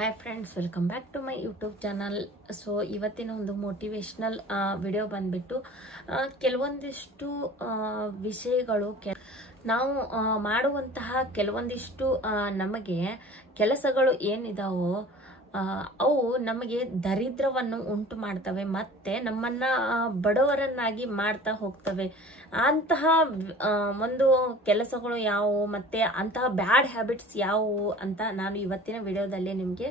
Hi friends, welcome back to my YouTube channel. So ಇವತ್ತಿನ ಒಂದು motivational video ಬಂದ್ಬಿಟ್ಟು ಕೆಲವೊಂದಿಷ್ಟು ವಿಷಯಗಳು ನಾವು ಮಾಡುವಂತಹ ಕೆಲವೊಂದಿಷ್ಟು ನಮಗೆ ಕೆಲಸಗಳು ಏನಿದಾವೋ ಅವು ನಮಗೆ ದರಿದ್ರವನ್ನು ಉಂಟು ಮಾಡ್ತವೆ ಮತ್ತೆ ನಮ್ಮನ್ನ ಬಡವರನ್ನಾಗಿ ಮಾಡ್ತಾ ಹೋಗ್ತವೆ. ಅಂತಹ ಒಂದು ಕೆಲಸಗಳು ಯಾವುವು ಮತ್ತೆ ಅಂತಹ ಬ್ಯಾಡ್ ಹ್ಯಾಬಿಟ್ಸ್ ಯಾವುವು ಅಂತ ನಾನು ಇವತ್ತಿನ ವಿಡಿಯೋದಲ್ಲಿ ನಿಮಗೆ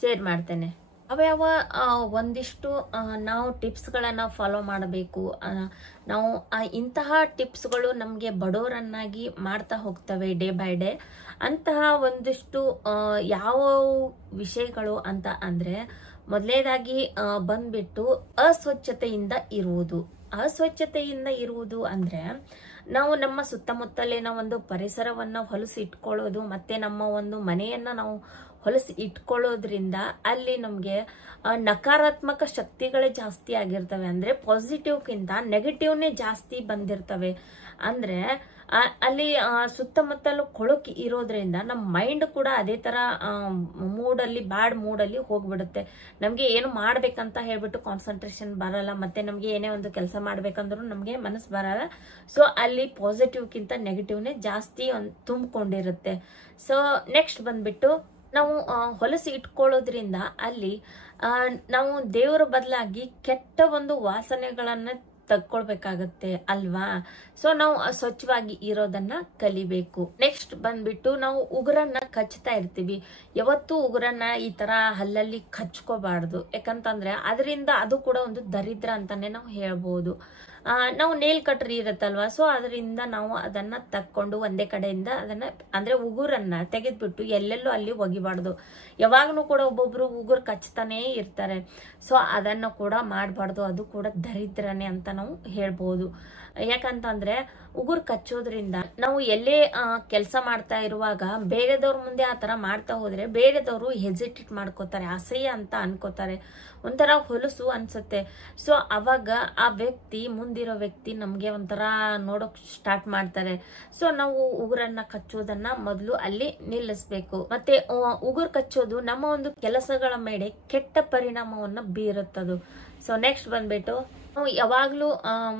ಶೇರ್ ಮಾಡ್ತೇನೆ. ಅವ್ಯಾವ ಒಂದಿಷ್ಟು ನಾವು ಟಿಪ್ಸ್ಗಳನ್ನು ಫಾಲೋ ಮಾಡಬೇಕು. ನಾವು ಇಂತಹ ಟಿಪ್ಸ್ಗಳು ನಮಗೆ ಬಡವರನ್ನಾಗಿ ಮಾಡ್ತಾ ಹೋಗ್ತವೆ ಡೇ ಬೈ ಡೇ. ಅಂತಹ ಒಂದಿಷ್ಟು ಯಾವ ವಿಷಯಗಳು ಅಂತ ಅಂದ್ರೆ, ಮೊದಲನೇದಾಗಿ ಬಂದ್ಬಿಟ್ಟು ಅಸ್ವಚ್ಛತೆಯಿಂದ ಇರುವುದು. ಅಸ್ವಚ್ಛತೆಯಿಂದ ಇರುವುದು ಅಂದ್ರೆ ನಾವು ನಮ್ಮ ಸುತ್ತಮುತ್ತಲಿನ ಒಂದು ಪರಿಸರವನ್ನು ಹೊಲಸಿ ಇಟ್ಕೊಳ್ಳೋದು ಮತ್ತೆ ನಮ್ಮ ಒಂದು ಮನೆಯನ್ನ ನಾವು ಹೊಲಸಿ ಇಟ್ಕೊಳ್ಳೋದ್ರಿಂದ ಅಲ್ಲಿ ನಮ್ಗೆ ನಕಾರಾತ್ಮಕ ಶಕ್ತಿಗಳೇ ಜಾಸ್ತಿ ಆಗಿರ್ತವೆ. ಅಂದ್ರೆ ಪಾಸಿಟಿವ್ಗಿಂತ ನೆಗೆಟಿವ್ನೇ ಜಾಸ್ತಿ ಬಂದಿರ್ತವೆ. ಅಂದ್ರೆ ಅಲ್ಲಿ ಸುತ್ತಮುತ್ತಲು ಕೊಳಕು ಇರೋದ್ರಿಂದ ನಮ್ಮ ಮೈಂಡ್ ಕೂಡ ಅದೇ ತರ ಮೂಡಲ್ಲಿ ಬ್ಯಾಡ್ ಮೂಡಲ್ಲಿ ಹೋಗ್ಬಿಡುತ್ತೆ. ನಮ್ಗೆ ಏನು ಮಾಡ್ಬೇಕಂತ ಹೇಳ್ಬಿಟ್ಟು ಕಾನ್ಸಂಟ್ರೇಷನ್ ಬರಲ್ಲ ಮತ್ತೆ ನಮ್ಗೆ ಏನೇ ಒಂದು ಕೆಲಸ ಮಾಡ್ಬೇಕಂದ್ರೂ ನಮ್ಗೆ ಮನಸ್ಸು ಬರಲ್ಲ. ಸೊ ಅಲ್ಲಿ ಪಾಸಿಟಿವ್ಗಿಂತ ನೆಗೆಟಿವ್ನೇ ಜಾಸ್ತಿ ತುಂಬಿಕೊಂಡಿರುತ್ತೆ. ಸೊ ನೆಕ್ಸ್ಟ್ ಬಂದ್ಬಿಟ್ಟು ನಾವು ಹೊಲಸಿ ಇಟ್ಕೊಳ್ಳೋದ್ರಿಂದ ಅಲ್ಲಿ ನಾವು ದೇವರ ಬದಲಾಗಿ ಕೆಟ್ಟ ಒಂದು ವಾಸನೆಗಳನ್ನ ತಕ್ಕೊಳ್ಬೇಕಾಗತ್ತೆ ಅಲ್ವಾ. ಸೊ ನಾವು ಸ್ವಚ್ಛವಾಗಿ ಇರೋದನ್ನ ಕಲಿಬೇಕು. ನೆಕ್ಸ್ಟ್ ಬಂದ್ಬಿಟ್ಟು ನಾವು ಉಗುರನ್ನ ಕಚ್ತಾ ಇರ್ತೀವಿ. ಯಾವತ್ತೂ ಉಗುರನ್ನ ಈ ತರ ಹಲ್ಲಲ್ಲಿ ಕಚ್ಕೋಬಾರ್ದು. ಯಾಕಂತಂದ್ರೆ ಅದರಿಂದ ಅದು ಕೂಡ ಒಂದು ದರಿದ್ರ ಅಂತಾನೆ ನಾವು ಹೇಳ್ಬೋದು. ನಾವು ನೇಲ್ ಕಟ್ರಿ ಇರುತ್ತಲ್ವಾ, ಸೊ ಅದರಿಂದ ನಾವು ಅದನ್ನ ತಕ್ಕೊಂಡು ಒಂದೇ ಕಡೆಯಿಂದ ಅದನ್ನ ಅಂದ್ರೆ ಉಗುರನ್ನ ತೆಗೆದ್ಬಿಟ್ಟು ಎಲ್ಲೆಲ್ಲೂ ಅಲ್ಲಿ ಒಗಿಬಾರ್ದು. ಯಾವಾಗ್ಲೂ ಕೂಡ ಒಬ್ಬೊಬ್ರು ಉಗುರು ಕಚ್ತಾನೇ ಇರ್ತಾರೆ. ಸೊ ಅದನ್ನ ಕೂಡ ಮಾಡಬಾರ್ದು. ಅದು ಕೂಡ ದರಿದ್ರನೇ ಅಂತ ನಾವು ಹೇಳ್ಬೋದು. ಯಾಕಂತಂದ್ರೆ ಉಗುರು ಕಚ್ಚೋದ್ರಿಂದ ನಾವು ಎಲ್ಲೇ ಕೆಲಸ ಮಾಡ್ತಾ ಇರುವಾಗ ಬೇರೆದವ್ರ ಮುಂದೆ ಆ ತರ ಮಾಡ್ತಾ ಹೋದ್ರೆ ಬೇರೆದವರು ಹೆಸಿಟೇಟ್ ಮಾಡ್ಕೋತಾರೆ, ಅಸಹ್ಯ ಅಂತ ಅನ್ಕೋತಾರೆ, ಒಂಥರ ಹೊಲಸು ಅನ್ಸುತ್ತೆ. ಸೊ ಅವಾಗ ಆ ವ್ಯಕ್ತಿ ಮುಂದಿರೋ ವ್ಯಕ್ತಿ ನಮ್ಗೆ ಒಂಥರ ನೋಡೋಕ್ ಸ್ಟಾರ್ಟ್ ಮಾಡ್ತಾರೆ. ಸೊ ನಾವು ಉಗುರನ್ನ ಕಚ್ಚೋದನ್ನ ಮೊದಲು ಅಲ್ಲಿ ನಿಲ್ಲಿಸ್ಬೇಕು. ಮತ್ತೆ ಉಗುರು ಕಚ್ಚೋದು ನಮ್ಮ ಒಂದು ಕೆಲಸಗಳ ಮೇಲೆ ಕೆಟ್ಟ ಪರಿಣಾಮವನ್ನು ಬೀರುತ್ತದು. ಸೊ ನೆಕ್ಸ್ಟ್ ಬಂದ್ಬಿಟ್ಟು ನಾವು ಯಾವಾಗ್ಲೂ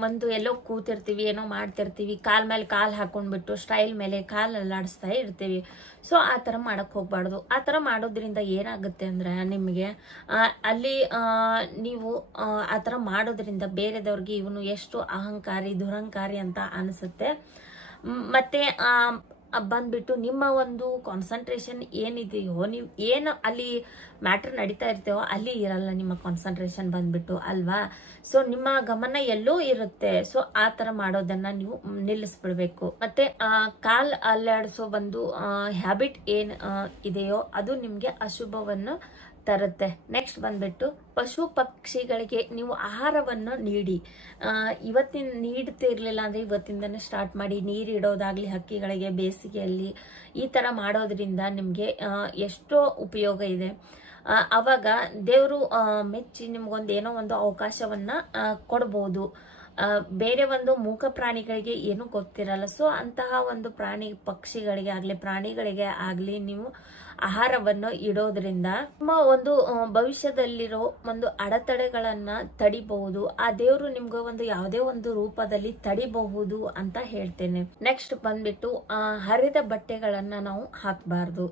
ಒಂದು ಎಲ್ಲೋ ಕೂತಿರ್ತೀವಿ, ಏನೋ ಮಾಡ್ತಿರ್ತೀವಿ, ಕಾಲ್ ಮೇಲೆ ಕಾಲ್ ಹಾಕೊಂಡ್ಬಿಟ್ಟು ಸ್ಟೈಲ್ ಮೇಲೆ ಕಾಲ್ ಅಲ್ಲಾಡಿಸ್ತಾ ಇರ್ತೀವಿ. ಸೊ ಆ ತರ ಮಾಡಕ್ ಹೋಗ್ಬಾರ್ದು. ಆ ತರ ಮಾಡೋದ್ರಿಂದ ಏನಾಗುತ್ತೆ ಅಂದ್ರೆ ನಿಮಗೆ ಅಲ್ಲಿ ನೀವು ಆ ತರ ಮಾಡೋದ್ರಿಂದ ಬೇರೆದವ್ರಿಗೆ ಇವನು ಎಷ್ಟು ಅಹಂಕಾರಿ ದುರಹಂಕಾರಿ ಅಂತ ಅನಿಸುತ್ತೆ. ಮತ್ತೆ ಬಂದ್ಬಿಟ್ಟು ನಿಮ್ಮ ಒಂದು ಕಾನ್ಸಂಟ್ರೇಷನ್ ಏನಿದೆಯೋ, ನೀವು ಏನು ಅಲ್ಲಿ ಮ್ಯಾಟರ್ ನಡೀತಾ ಇರ್ತೇವೋ ಅಲ್ಲಿ ಇರಲ್ಲ ನಿಮ್ಮ ಕಾನ್ಸಂಟ್ರೇಷನ್ ಬಂದ್ಬಿಟ್ಟು ಅಲ್ವಾ. ಸೊ ನಿಮ್ಮ ಗಮನ ಎಲ್ಲೋ ಇರುತ್ತೆ. ಸೊ ಆ ತರ ಮಾಡೋದನ್ನ ನೀವು ನಿಲ್ಲಿಸ್ಬಿಡ್ಬೇಕು. ಮತ್ತೆ ಕಾಲ್ ಅಲ್ಲಾಡಿಸೋ ಒಂದು ಹ್ಯಾಬಿಟ್ ಏನ್ ಇದೆಯೋ ಅದು ನಿಮ್ಗೆ ಅಶುಭವನ್ನು ತರುತ್ತೆ. ನೆಕ್ಸ್ಟ್ ಬಂದ್ಬಿಟ್ಟು ಪಶು ಪಕ್ಷಿಗಳಿಗೆ ನೀವು ಆಹಾರವನ್ನು ನೀಡಿ. ಇವತ್ತಿನ ನೀಡ್ತಿರ್ಲಿಲ್ಲ ಅಂದ್ರೆ ಇವತ್ತಿಂದನೇ ಸ್ಟಾರ್ಟ್ ಮಾಡಿ. ನೀರಿಡೋದಾಗ್ಲಿ ಹಕ್ಕಿಗಳಿಗೆ ಬೇಸಿಗೆಯಲ್ಲಿ ಈ ತರ ಮಾಡೋದ್ರಿಂದ ನಿಮ್ಗೆ ಎಷ್ಟೋ ಉಪಯೋಗ ಇದೆ. ಅವಾಗ ದೇವರು ಮೆಚ್ಚಿ ನಿಮ್ಗೊಂದು ಏನೋ ಒಂದು ಅವಕಾಶವನ್ನ ಕೊಡ್ಬೋದು. ಬೇರೆ ಒಂದು ಮೂಕ ಪ್ರಾಣಿಗಳಿಗೆ ಏನು ಗೊತ್ತಿರಲ್ಲ. ಸೊ ಅಂತಹ ಒಂದು ಪಕ್ಷಿಗಳಿಗೆ ಆಗ್ಲಿ ಪ್ರಾಣಿಗಳಿಗೆ ಆಗ್ಲಿ ನೀವು ಆಹಾರವನ್ನು ಇಡೋದ್ರಿಂದ ನಿಮ್ಮ ಒಂದು ಭವಿಷ್ಯದಲ್ಲಿರೋ ಒಂದು ಅಡೆತಡೆಗಳನ್ನ ತಡಿಬಹುದು. ಆ ದೇವರು ನಿಮ್ಗೆ ಒಂದು ಯಾವುದೇ ಒಂದು ರೂಪದಲ್ಲಿ ತಡಿಬಹುದು ಅಂತ ಹೇಳ್ತೇನೆ. ನೆಕ್ಸ್ಟ್ ಬಂದ್ಬಿಟ್ಟು ಹರಿದ ಬಟ್ಟೆಗಳನ್ನ ನಾವು ಹಾಕಬಾರ್ದು.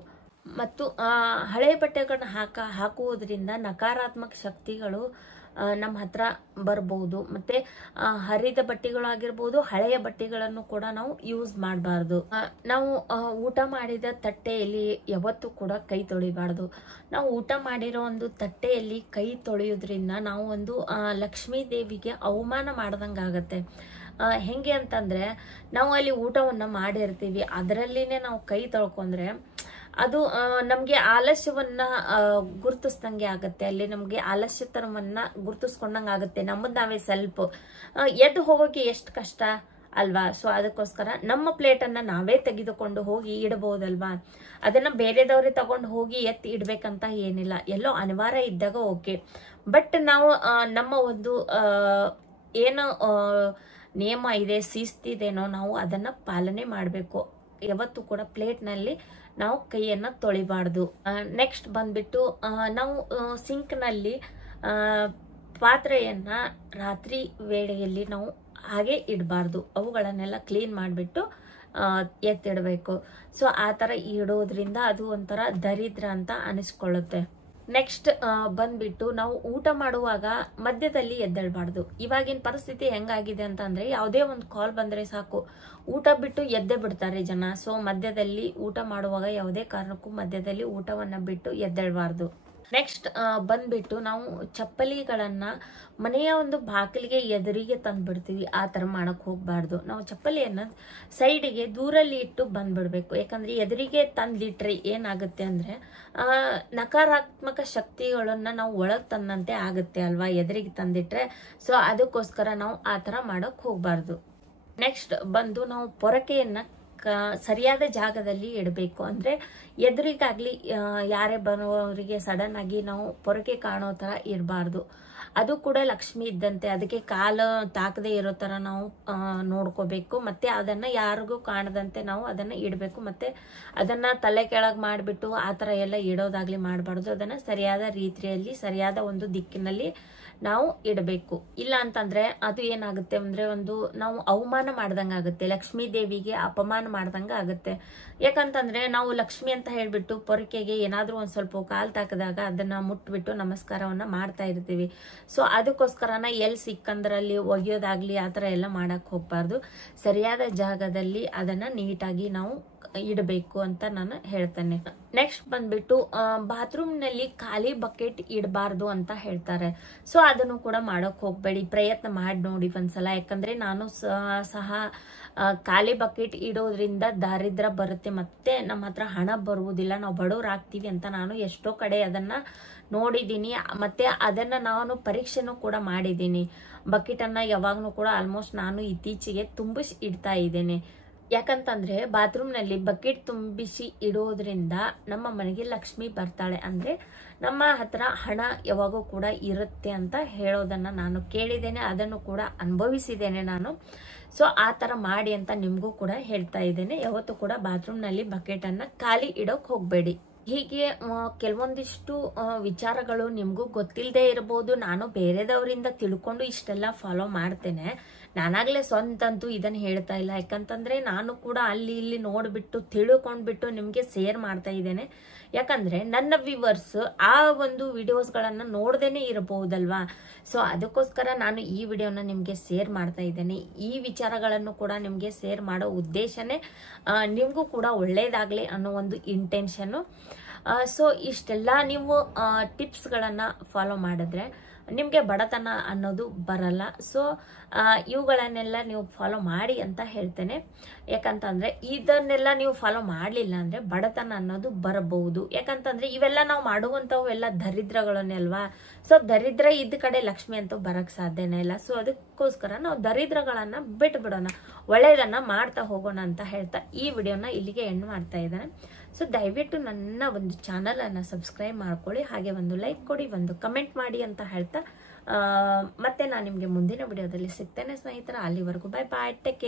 ಮತ್ತು ಹಳೆ ಬಟ್ಟೆಗಳನ್ನ ಹಾಕುವುದರಿಂದ ನಕಾರಾತ್ಮಕ ಶಕ್ತಿಗಳು ನಮ್ಮ ಹತ್ರ ಬರಬಹುದು. ಮತ್ತೆ ಹರಿದ ಬಟ್ಟೆಗಳು ಆಗಿರ್ಬೋದು, ಹಳೆಯ ಬಟ್ಟೆಗಳನ್ನು ಕೂಡ ನಾವು ಯೂಸ್ ಮಾಡಬಾರ್ದು. ನಾವು ಊಟ ಮಾಡಿದ ತಟ್ಟೆಯಲ್ಲಿ ಯಾವತ್ತೂ ಕೂಡ ಕೈ ತೊಳಿಬಾರ್ದು. ನಾವು ಊಟ ಮಾಡಿರೋ ಒಂದು ತಟ್ಟೆಯಲ್ಲಿ ಕೈ ತೊಳೆಯೋದ್ರಿಂದ ನಾವು ಒಂದು ಲಕ್ಷ್ಮೀ ದೇವಿಗೆ ಅವಮಾನ ಮಾಡ್ದಂಗಾಗತ್ತೆ. ಹೆಂಗೆ ಅಂತಂದ್ರೆ ನಾವು ಅಲ್ಲಿ ಊಟವನ್ನ ಮಾಡಿರ್ತೀವಿ, ಅದರಲ್ಲಿನೇ ನಾವು ಕೈ ತೊಳ್ಕೊಂಡ್ರೆ ಅದು ನಮ್ಗೆ ಆಲಸ್ಯವನ್ನ ಗುರುತಿಸ್ದಂಗೆ ಆಗತ್ತೆ. ಅಲ್ಲಿ ನಮ್ಗೆ ಆಲಸ್ಯತನವನ್ನ ಗುರುತಿಸ್ಕೊಂಡಂಗೆ ಆಗುತ್ತೆ. ನಮ್ಮದ್ ನಾವೇ ಸ್ವಲ್ಪ ಎದ್ದು ಹೋಗೋಕೆ ಎಷ್ಟು ಕಷ್ಟ ಅಲ್ವಾ. ಸೊ ಅದಕ್ಕೋಸ್ಕರ ನಮ್ಮ ಪ್ಲೇಟನ್ನ ನಾವೇ ತೆಗೆದುಕೊಂಡು ಹೋಗಿ ಇಡಬಹುದಲ್ವಾ. ಅದನ್ನ ಬೇರೆದವ್ರೆ ತಗೊಂಡು ಹೋಗಿ ಎತ್ತಿ ಇಡ್ಬೇಕಂತ ಏನಿಲ್ಲ. ಎಲ್ಲೋ ಅನಿವಾರ್ಯ ಇದ್ದಾಗ ಓಕೆ. ಬಟ್ ನಾವು ನಮ್ಮ ಒಂದು ಏನು ನಿಯಮ ಇದೆ, ಶಿಸ್ತಿದೇನೋ ನಾವು ಅದನ್ನ ಪಾಲನೆ ಮಾಡಬೇಕು. ಯಾವತ್ತೂ ಕೂಡ ಪ್ಲೇಟ್ನಲ್ಲಿ ನಾವು ಕೈಯನ್ನು ತೊಳಿಬಾರ್ದು. ನೆಕ್ಸ್ಟ್ ಬಂದ್ಬಿಟ್ಟು ನಾವು ಸಿಂಕ್ನಲ್ಲಿ ಪಾತ್ರೆಯನ್ನ ರಾತ್ರಿ ವೇಳೆಯಲ್ಲಿ ನಾವು ಹಾಗೆ ಇಡಬಾರ್ದು. ಅವುಗಳನ್ನೆಲ್ಲ ಕ್ಲೀನ್ ಮಾಡಿಬಿಟ್ಟು ಎತ್ತಿಡಬೇಕು. ಸೊ ಆ ಥರ ಇಡೋದ್ರಿಂದ ಅದು ಒಂಥರ ದರಿದ್ರ ಅಂತ ಅನಿಸ್ಕೊಳ್ಳುತ್ತೆ. ನೆಕ್ಸ್ಟ್ ಬಂದ್ಬಿಟ್ಟು ನಾವು ಊಟ ಮಾಡುವಾಗ ಮಧ್ಯದಲ್ಲಿ ಎದ್ದೇಳಬಾರ್ದು. ಇವಾಗಿನ ಪರಿಸ್ಥಿತಿ ಹೆಂಗಾಗಿದೆ ಅಂತಂದ್ರೆ ಯಾವುದೇ ಒಂದು ಕಾಲ್ ಬಂದ್ರೆ ಸಾಕು ಊಟ ಬಿಟ್ಟು ಎದ್ದೇ ಬಿಡ್ತಾರೆ ಜನ. ಸೊ ಮಧ್ಯದಲ್ಲಿ ಊಟ ಮಾಡುವಾಗ ಯಾವುದೇ ಕಾರಣಕ್ಕೂ ಮಧ್ಯದಲ್ಲಿ ಊಟವನ್ನ ಬಿಟ್ಟು ಎದ್ದೇಳಬಾರ್ದು. ನೆಕ್ಸ್ಟ್ ಬಂದ್ಬಿಟ್ಟು ನಾವು ಚಪ್ಪಲಿಗಳನ್ನ ಮನೆಯ ಒಂದು ಬಾಗಿಲಿಗೆ ಎದುರಿಗೆ ತಂದ್ಬಿಡ್ತೀವಿ. ಆ ಥರ ಮಾಡಕ್ ಹೋಗ್ಬಾರ್ದು. ನಾವು ಚಪ್ಪಲಿಯನ್ನ ಸೈಡಿಗೆ ದೂರಲ್ಲಿ ಇಟ್ಟು ಬಂದ್ಬಿಡ್ಬೇಕು. ಯಾಕಂದ್ರೆ ಎದುರಿಗೆ ತಂದಿಟ್ರೆ ಏನಾಗುತ್ತೆ ಅಂದ್ರೆ ನಕಾರಾತ್ಮಕ ಶಕ್ತಿಗಳನ್ನ ನಾವು ಒಳಗ್ ತಂದಂತೆ ಆಗುತ್ತೆ ಅಲ್ವಾ, ಎದುರಿಗೆ ತಂದಿಟ್ರೆ. ಸೊ ಅದಕ್ಕೋಸ್ಕರ ನಾವು ಆ ಥರ ಮಾಡಕ್ ಹೋಗ್ಬಾರ್ದು. ನೆಕ್ಸ್ಟ್ ಬಂದು ನಾವು ಪೊರಕೆಯನ್ನ ಸರಿಯಾದ ಜಾಗದಲ್ಲಿ ಇಡಬೇಕು. ಅಂದ್ರೆ ಎದುರಿಗಾಗ್ಲಿ ಯಾರೇ ಬರೋರಿಗೆ ಸಡನ್ ಆಗಿ ನಾವು ಪೊರಕೆ ಕಾಣೋ ತರ ಇರಬಾರ್ದು. ಅದು ಕೂಡ ಲಕ್ಷ್ಮಿ ಇದ್ದಂತೆ, ಅದಕ್ಕೆ ಕಾಲು ತಾಕದೆ ಇರೋ ತರ ನಾವು ನೋಡ್ಕೋಬೇಕು. ಮತ್ತೆ ಅದನ್ನ ಯಾರಿಗೂ ಕಾಣದಂತೆ ನಾವು ಅದನ್ನ ಇಡಬೇಕು. ಮತ್ತೆ ಅದನ್ನ ತಲೆ ಕೆಳಗ್ ಮಾಡ್ಬಿಟ್ಟು ಆ ತರ ಎಲ್ಲ ಇಡೋದಾಗ್ಲಿ ಮಾಡಬಾರ್ದು. ಅದನ್ನ ಸರಿಯಾದ ರೀತಿಯಲ್ಲಿ ಸರಿಯಾದ ಒಂದು ದಿಕ್ಕಿನಲ್ಲಿ ನಾವು ಇಡಬೇಕು. ಇಲ್ಲ ಅಂತಂದ್ರೆ ಅದು ಏನಾಗುತ್ತೆ ಅಂದ್ರೆ ಒಂದು ನಾವು ಅವಮಾನ ಮಾಡ್ದಂಗ ಆಗುತ್ತೆ, ಲಕ್ಷ್ಮೀ ದೇವಿಗೆ ಅಪಮಾನ ಮಾಡ್ದಂಗ ಆಗುತ್ತೆ. ಯಾಕಂತಂದ್ರೆ ನಾವು ಲಕ್ಷ್ಮಿ ಅಂತ ಹೇಳ್ಬಿಟ್ಟು ಪೊರಕೆಗೆ ಏನಾದ್ರೂ ಒಂದ್ ಸ್ವಲ್ಪ ಕಾಲ್ ತಾಕದಾಗ ಅದನ್ನ ಮುಟ್ಬಿಟ್ಟು ನಮಸ್ಕಾರವನ್ನ ಮಾಡ್ತಾ ಇರ್ತೀವಿ. ಸೊ ಅದಕ್ಕೋಸ್ಕರನ ಎಲ್ಲಿ ಸಿಕ್ಕಂದ್ರಲ್ಲಿ ಒಗೆಯೋದಾಗ್ಲಿ ಆತರ ಎಲ್ಲ ಮಾಡಕ್ ಹೋಗ್ಬಾರ್ದು. ಸರಿಯಾದ ಜಾಗದಲ್ಲಿ ಅದನ್ನ ನೀಟಾಗಿ ನಾವು ಇಡಬೇಕು ಅಂತ ನಾನು ಹೇಳ್ತೇನೆ. ನೆಕ್ಸ್ಟ್ ಬಂದ್ಬಿಟ್ಟು ಬಾತ್ರೂಮ್ ನಲ್ಲಿ ಖಾಲಿ ಬಕೆಟ್ ಇಡಬಾರ್ದು ಅಂತ ಹೇಳ್ತಾರೆ. ಸೊ ಅದನ್ನು ಕೂಡ ಮಾಡಕ್ ಹೋಗ್ಬೇಡಿ. ಪ್ರಯತ್ನ ಮಾಡಿ ನೋಡಿ ಒಂದ್ಸಲ. ಯಾಕಂದ್ರೆ ನಾನು ಸಹ ಖಾಲಿ ಬಕೆಟ್ ಇಡೋದ್ರಿಂದ ದಾರಿದ್ರ ಬರುತ್ತೆ, ಮತ್ತೆ ನಮ್ಮ ಹತ್ರ ಹಣ ಬರುವುದಿಲ್ಲ, ನಾವು ಬಡವರಾಗ್ತೀವಿ ಅಂತ ನಾನು ಎಷ್ಟೋ ಕಡೆ ಅದನ್ನ ನೋಡಿದೀನಿ. ಮತ್ತೆ ಅದನ್ನ ನಾನು ಪರೀಕ್ಷೆನೂ ಕೂಡ ಮಾಡಿದ್ದೀನಿ. ಬಕೆಟ್ ಅನ್ನ ಯಾವಾಗ್ಲೂ ಕೂಡ ಆಲ್ಮೋಸ್ಟ್ ನಾನು ಇತ್ತೀಚೆಗೆ ತುಂಬಿಸಿ ಇಡ್ತಾ ಇದ್ದೇನೆ. ಯಾಕಂತಂದ್ರೆ ಬಾತ್ರೂಮ್ ನಲ್ಲಿ ಬಕೆಟ್ ತುಂಬಿಸಿ ಇಡೋದ್ರಿಂದ ನಮ್ಮ ಮನೆಗೆ ಲಕ್ಷ್ಮಿ ಬರ್ತಾಳೆ, ಅಂದ್ರೆ ನಮ್ಮ ಹತ್ರ ಹಣ ಯಾವಾಗೂ ಕೂಡ ಇರುತ್ತೆ ಅಂತ ಹೇಳೋದನ್ನ ನಾನು ಕೇಳಿದ್ದೇನೆ, ಅದನ್ನು ಕೂಡ ಅನುಭವಿಸಿದ್ದೇನೆ ನಾನು. ಸೊ ಆ ತರ ಮಾಡಿ ಅಂತ ನಿಮ್ಗೂ ಕೂಡ ಹೇಳ್ತಾ ಇದ್ದೇನೆ. ಯಾವತ್ತೂ ಕೂಡ ಬಾತ್ರೂಮ್ ನಲ್ಲಿ ಬಕೆಟ್ ಅನ್ನ ಖಾಲಿ ಇಡೋಕ್ ಹೋಗ್ಬೇಡಿ. ಹೀಗೆ ಕೆಲವೊಂದಿಷ್ಟು ವಿಚಾರಗಳು ನಿಮ್ಗೂ ಗೊತ್ತಿಲ್ಲದೆ ಇರಬಹುದು. ನಾನು ಬೇರೆದವರಿಂದ ತಿಳ್ಕೊಂಡು ಇಷ್ಟೆಲ್ಲ ಫಾಲೋ ಮಾಡ್ತೇನೆ. ನಾನಾಗ್ಲೇ ಸ್ವಂತಂತೂ ಇದನ್ನ ಹೇಳ್ತಾ ಇಲ್ಲ. ಯಾಕಂತಂದ್ರೆ ನಾನು ಕೂಡ ಅಲ್ಲಿ ಇಲ್ಲಿ ನೋಡ್ಬಿಟ್ಟು ತಿಳ್ಕೊಂಡ್ಬಿಟ್ಟು ನಿಮ್ಗೆ ಶೇರ್ ಮಾಡ್ತಾ ಇದ್ದೇನೆ. ಯಾಕಂದ್ರೆ ನನ್ನ ವ್ಯೂವರ್ಸ್ ಆ ಒಂದು ವಿಡಿಯೋಸ್ಗಳನ್ನ ನೋಡ್ದೇನೆ ಇರಬಹುದಲ್ವಾ. ಸೊ ಅದಕ್ಕೋಸ್ಕರ ನಾನು ಈ ವಿಡಿಯೋನ ನಿಮ್ಗೆ ಶೇರ್ ಮಾಡ್ತಾ ಇದ್ದೇನೆ. ಈ ವಿಚಾರಗಳನ್ನು ಕೂಡ ನಿಮ್ಗೆ ಶೇರ್ ಮಾಡೋ ಉದ್ದೇಶನೇ ನಿಮ್ಗೂ ಕೂಡ ಒಳ್ಳೇದಾಗ್ಲಿ ಅನ್ನೋ ಒಂದು ಇಂಟೆನ್ಷನ್. ಸೊ ಇಷ್ಟೆಲ್ಲ ನೀವು ಟಿಪ್ಸ್ಗಳನ್ನ ಫಾಲೋ ಮಾಡಿದ್ರೆ ನಿಮ್ಗೆ ಬಡತನ ಅನ್ನೋದು ಬರಲ್ಲ. ಸೊ ಇವುಗಳನ್ನೆಲ್ಲ ನೀವು ಫಾಲೋ ಮಾಡಿ ಅಂತ ಹೇಳ್ತೇನೆ. ಯಾಕಂತಂದ್ರೆ ಇದನ್ನೆಲ್ಲ ನೀವು ಫಾಲೋ ಮಾಡ್ಲಿಲ್ಲ ಅಂದ್ರೆ ಬಡತನ ಅನ್ನೋದು ಬರಬಹುದು. ಯಾಕಂತಂದ್ರೆ ಇವೆಲ್ಲ ನಾವು ಮಾಡುವಂತವು ಎಲ್ಲ ದರಿದ್ರಗಳನ್ನೇ ಅಲ್ವಾ. ಸೊ ದರಿದ್ರ ಇದ್ದ ಕಡೆ ಲಕ್ಷ್ಮಿ ಅಂತೂ ಬರಕ್ ಸಾಧ್ಯನೇ ಇಲ್ಲ. ಸೊ ಅದಕ್ಕೋಸ್ಕರ ನಾವು ದರಿದ್ರಗಳನ್ನ ಬಿಟ್ಟು ಬಿಡೋಣ, ಒಳ್ಳೇದನ್ನ ಮಾಡ್ತಾ ಹೋಗೋಣ ಅಂತ ಹೇಳ್ತಾ ಈ ವಿಡಿಯೋನ ಇಲ್ಲಿಗೆ ಎಂಡ್ ಮಾಡ್ತಾ ಇದ್ದೇನೆ. ಸೊ ದಯವಿಟ್ಟು ನನ್ನ ಒಂದು ಚಾನಲ್ ಅನ್ನ ಸಬ್ಸ್ಕ್ರೈಬ್ ಮಾಡ್ಕೊಳ್ಳಿ, ಹಾಗೆ ಒಂದು ಲೈಕ್ ಕೊಡಿ, ಒಂದು ಕಮೆಂಟ್ ಮಾಡಿ ಅಂತ ಹೇಳ್ತಾ ಮತ್ತೆ ನಾನು ನಿಮ್ಗೆ ಮುಂದಿನ ವಿಡಿಯೋದಲ್ಲಿ ಸಿಗ್ತೇನೆ ಸ್ನೇಹಿತರ. ಅಲ್ಲಿವರೆಗೂ ಬೈ ಬಾಯ್, ಟೇಕ್ ಕೇರ್.